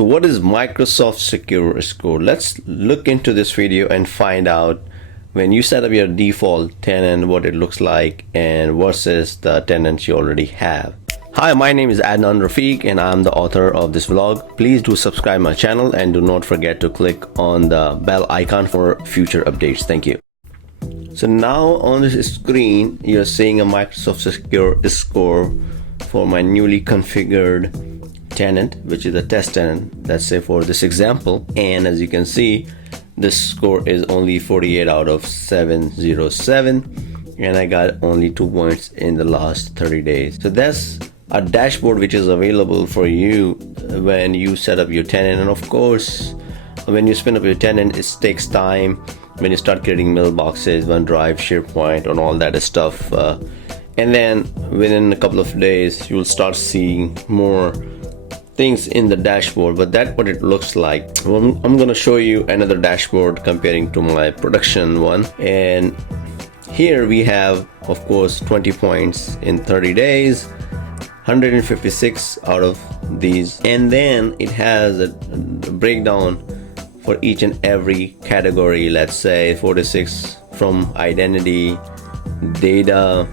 So what is Microsoft Secure Score? Let's look into this video and find out when you set up your default tenant what it looks like and versus the tenants you already have. Hi, my name is Adnan Rafiq and I'm the author of this vlog. Please do subscribe my channel and do not forget to click on the bell icon for future updates. Thank you. So now on this screen you're seeing a Microsoft Secure Score for my newly configured tenant, which is a test tenant, let's say for this example. And as you can see, this score is only 48 out of 707 and I got only 2 points in the last 30 days. So that's a dashboard which is available for you when you set up your tenant. And of course, when you spin up your tenant, it takes time when you start creating mailboxes, OneDrive, SharePoint, and all that stuff. And then within a couple of days, you'll start seeing more things in the dashboard, but that's what it looks like. Well, I'm going to show you another dashboard comparing to my production one. And here we have, of course, 20 points in 30 days, 156 out of these. And then it has a breakdown for each and every category. Let's say 46 from identity, data,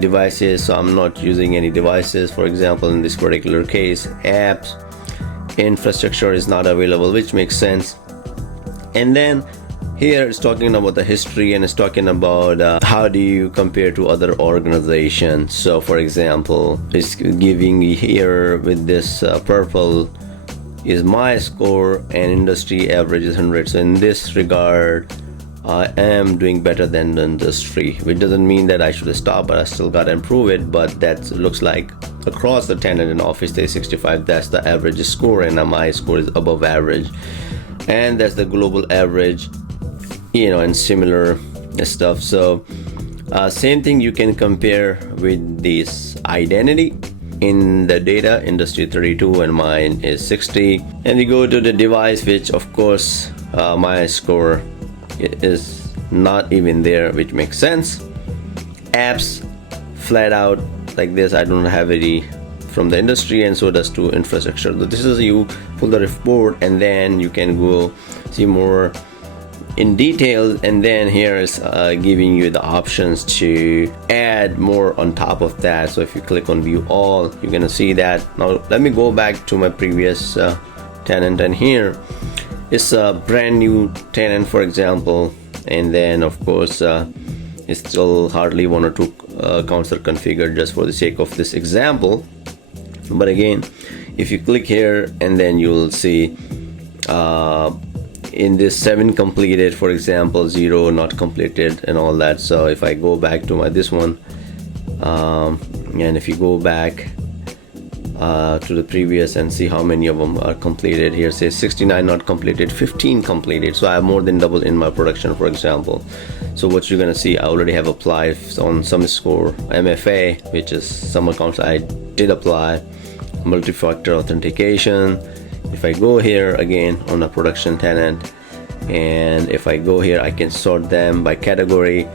devices, so I'm not using any devices, for example, in this particular case. Apps, infrastructure is not available, which makes sense. And then here it's talking about the history and it's talking about how do you compare to other organizations. So for example, it's giving here with this purple is my score and industry average is 100. So in this regard, I am doing better than the industry, which doesn't mean that I should stop, but I still gotta improve it. But that looks like across the tenant in Office 365, that's the average score, and my score is above average, and that's the global average, you know, and similar stuff. So same thing you can compare with this identity in the data, industry 32 and mine is 60. And we go to the device, which of course my score is not even there, which makes sense. Apps, flat out like this, I don't have any from the industry, and so does to infrastructure. So this is you pull the report and then you can go see more in detail. And then here is giving you the options to add more on top of that. So if you click on view all, you're gonna see that. Now let me go back to my previous tenant, and here it's a brand new tenant, for example, and then of course it's still hardly 1 or 2 accounts are configured just for the sake of this example. But again, if you click here and then you'll see in this 7 completed, for example, 0 not completed and all that. So if I go back to my this one and if you go back to the previous and see how many of them are completed, here says 69 not completed, 15 completed. So I have more than double in my production, for example. So what you're gonna see, I already have applied on some score MFA, which is some accounts I did apply, multi-factor authentication. If I go here again on a production tenant, and if I go here, I can sort them by category,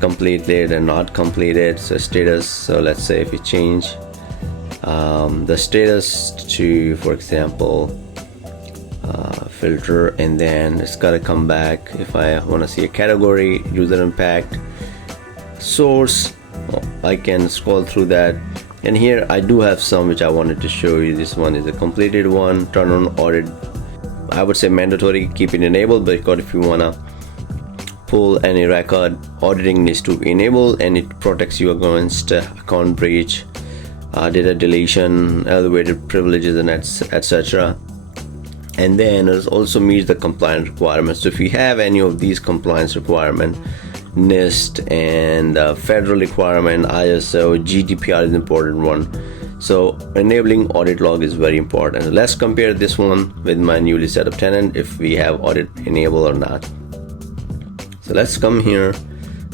completed and not completed. So status, so let's say if we change the status to, for example, filter, and then it's got to come back. If I want to see a category, user impact, source, I can scroll through that. And here I do have some which I wanted to show you. This one is a completed one. Turn on audit, I would say mandatory, keep it enabled, because if you want to pull any record, auditing needs to be enabled, and it protects you against account breach, data deletion, elevated privileges, and etc. And then it also meets the compliance requirements. So if you have any of these compliance requirements, NIST and federal requirement, ISO, GDPR is an important one. So enabling audit log is very important. Let's compare this one with my newly set up tenant, if we have audit enabled or not. So let's come here,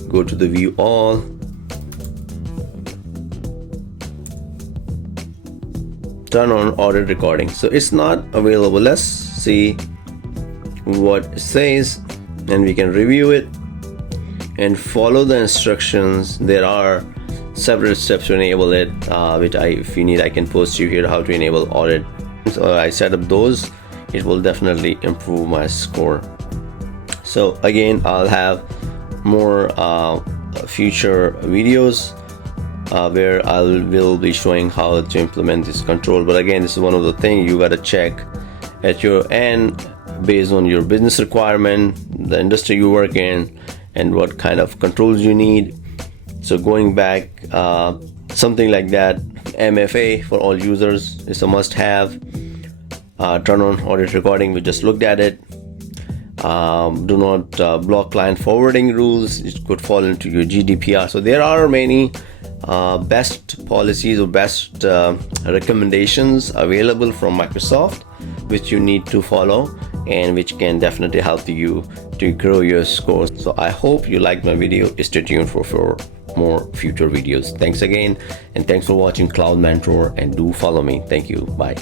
go to the view all, turn on audit recording. So it's not available. Let's see what it says, and we can review it and follow the instructions. There are several steps to enable it, which if you need, I can post you here how to enable audit. settings, or I set up those, it will definitely improve my score. So again, I'll have more future videos where I will be showing how to implement this control. But again, this is one of the things you got to check at your end based on your business requirement, the industry you work in, and what kind of controls you need. So going back, something like that, MFA for all users is a must-have. Turn on audit recording, we just looked at it. Do not block client forwarding rules, it could fall into your GDPR. So there are many best policies or best recommendations available from Microsoft, which you need to follow and which can definitely help you to grow your scores. So I hope you liked my video. Stay tuned for more future videos. Thanks again, and thanks for watching Cloud Mentor, and do follow me. Thank you. Bye.